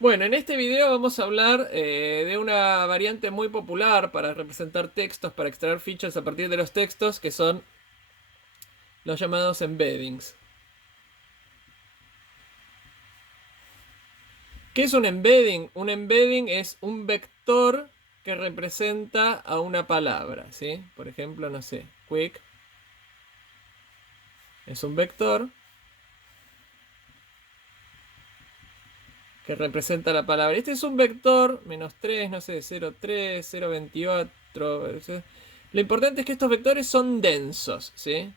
Bueno, en este video vamos a hablar de una variante muy popular para representar textos, para extraer features a partir de los textos, que son los llamados embeddings. ¿Qué es un embedding? Un embedding es un vector que representa a una palabra, ¿sí? Por ejemplo, no sé, quick es un vector que representa la palabra. Este es un vector, -3, no sé, 0,3, 0,24. Lo importante es que estos vectores son densos, ¿sí?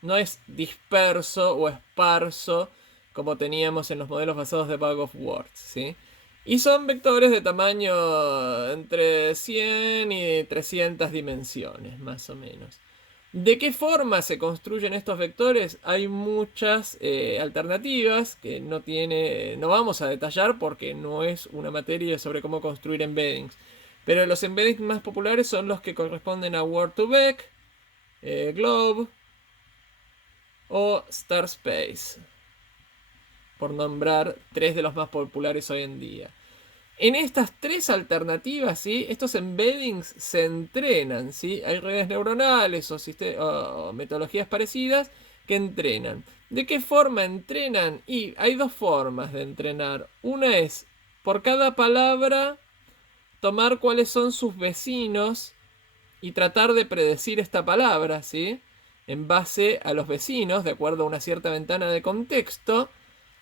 No es disperso o esparso como teníamos en los modelos basados de Bag of Words, ¿sí? Y son vectores de tamaño entre 100 y 300 dimensiones, más o menos. ¿De qué forma se construyen estos vectores? Hay muchas alternativas que no vamos a detallar porque no es una materia sobre cómo construir embeddings. Pero los embeddings más populares son los que corresponden a Word2Vec, Globe o Star Space, por nombrar tres de los más populares hoy en día. En estas tres alternativas, ¿sí? Estos embeddings se entrenan, ¿sí? Hay redes neuronales o metodologías parecidas que entrenan. ¿De qué forma entrenan? Y hay dos formas de entrenar. Una es por cada palabra tomar cuáles son sus vecinos y tratar de predecir esta palabra, ¿sí? En base a los vecinos, de acuerdo a una cierta ventana de contexto,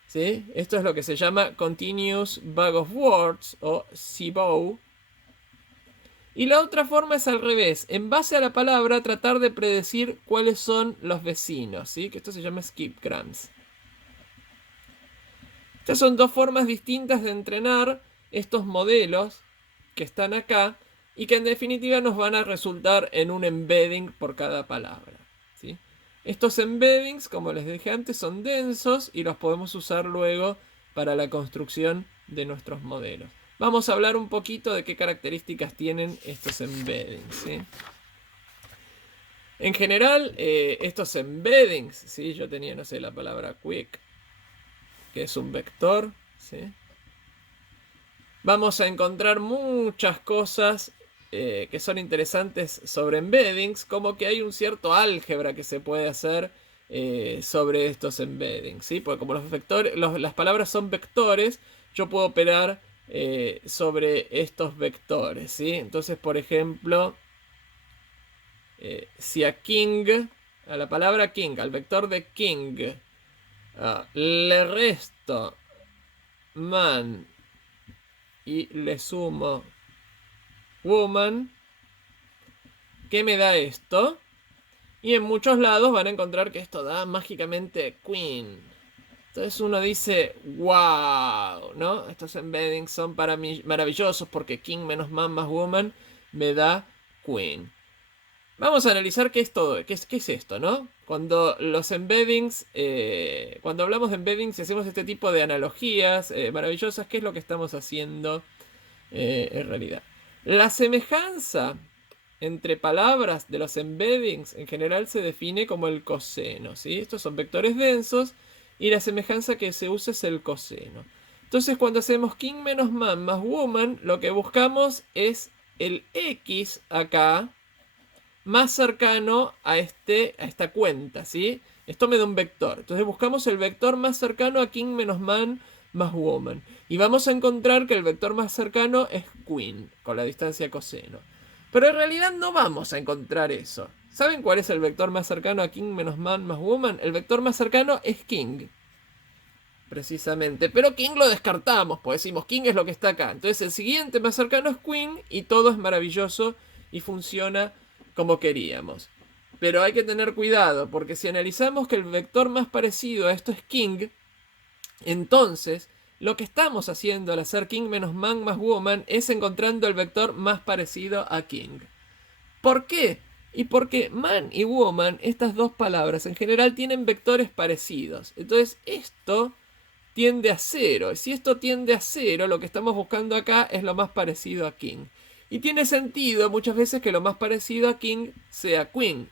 ¿sí? Esto es lo que se llama Continuous Bag of Words o CBOW. Y la otra forma es al revés, en base a la palabra tratar de predecir cuáles son los vecinos, ¿sí? Que esto se llama skipgrams. Estas son dos formas distintas de entrenar estos modelos que están acá y que en definitiva nos van a resultar en un embedding por cada palabra, ¿sí? Estos embeddings, como les dije antes, son densos y los podemos usar luego para la construcción de nuestros modelos. Vamos a hablar un poquito de qué características tienen estos embeddings, ¿sí? En general, estos embeddings, ¿sí? Yo tenía, no sé, la palabra quick, que es un vector, ¿sí? Vamos a encontrar muchas cosas que son interesantes sobre embeddings, como que hay un cierto álgebra que se puede hacer sobre estos embeddings, ¿sí? Porque como los vectores, las palabras son vectores, yo puedo operar sobre estos vectores, ¿sí? Entonces, por ejemplo, si a king, a la palabra king, al vector de king, le resto man y le sumo woman, ¿qué me da esto? Y en muchos lados van a encontrar que esto da mágicamente queen. Entonces uno dice, wow, ¿no? Estos embeddings son para mí maravillosos porque king menos man más woman me da queen. Vamos a analizar qué es todo, qué es esto, ¿no? Cuando los embeddings, cuando hablamos de embeddings y hacemos este tipo de analogías maravillosas, ¿qué es lo que estamos haciendo en realidad? La semejanza entre palabras de los embeddings en general se define como el coseno, ¿sí? Estos son vectores densos y la semejanza que se usa es el coseno. Entonces cuando hacemos king menos man más woman, lo que buscamos es el x acá más cercano a esta cuenta, ¿sí? Esto me da un vector. Entonces buscamos el vector más cercano a king menos man más woman. Y vamos a encontrar que el vector más cercano es queen, con la distancia coseno. Pero en realidad no vamos a encontrar eso. ¿Saben cuál es el vector más cercano a king menos man más woman? El vector más cercano es king. Precisamente. Pero king lo descartamos, pues decimos king es lo que está acá. Entonces el siguiente más cercano es queen y todo es maravilloso y funciona como queríamos. Pero hay que tener cuidado, porque si analizamos que el vector más parecido a esto es king, entonces lo que estamos haciendo al hacer king menos man más woman es encontrando el vector más parecido a king. ¿Por qué? Y porque man y woman, estas dos palabras en general tienen vectores parecidos. Entonces esto tiende a cero. Si esto tiende a cero, lo que estamos buscando acá es lo más parecido a king. Y tiene sentido muchas veces que lo más parecido a king sea queen.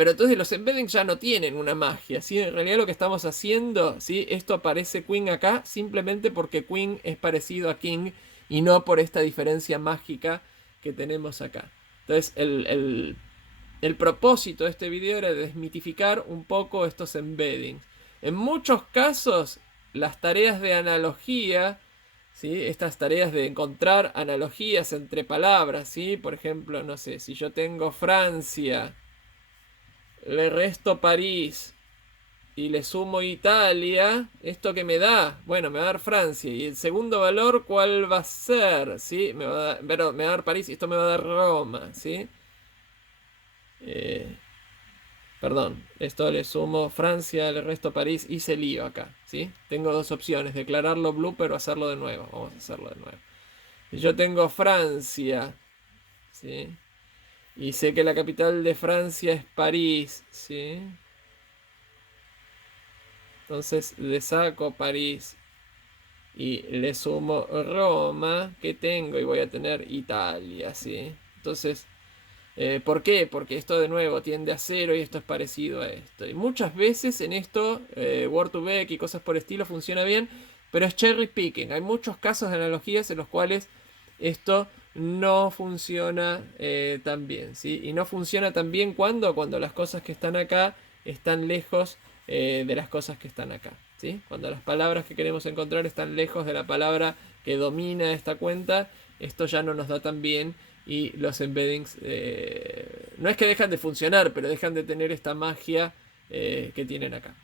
Pero entonces los embeddings ya no tienen una magia, ¿sí? En realidad lo que estamos haciendo, ¿sí? Esto aparece Queen acá simplemente porque Queen es parecido a King y no por esta diferencia mágica que tenemos acá. Entonces el propósito de este video era desmitificar un poco estos embeddings. En muchos casos las tareas de analogía, ¿sí? Estas tareas de encontrar analogías entre palabras, ¿sí? Por ejemplo, no sé, si yo tengo Francia, le resto París y le sumo Italia, ¿esto qué me da? Bueno, me va a dar Francia. Y el segundo valor, ¿cuál va a ser? ¿Sí? Me va a dar, pero me va a dar París y esto me va a dar Roma, ¿sí? Eh, Perdón, esto le sumo Francia, le resto París y se lío acá, ¿sí? Tengo dos opciones, declararlo blooper o hacerlo de nuevo. Vamos a hacerlo de nuevo. Yo tengo Francia, ¿sí? Y sé que la capital de Francia es París, ¿sí? Entonces le saco París y le sumo Roma, que tengo, y voy a tener Italia, ¿sí? Entonces, ¿por qué? Porque esto de nuevo tiende a cero y esto es parecido a esto. Y muchas veces en esto, Word2Vec y cosas por estilo funciona bien, pero es cherry picking. Hay muchos casos de analogías en los cuales esto no funciona tan bien, ¿sí? Y no funciona tan bien cuando las cosas que están acá están lejos de las cosas que están acá, ¿sí? Cuando las palabras que queremos encontrar están lejos de la palabra que domina esta cuenta, esto ya no nos da tan bien y los embeddings no es que dejan de funcionar, pero dejan de tener esta magia que tienen acá.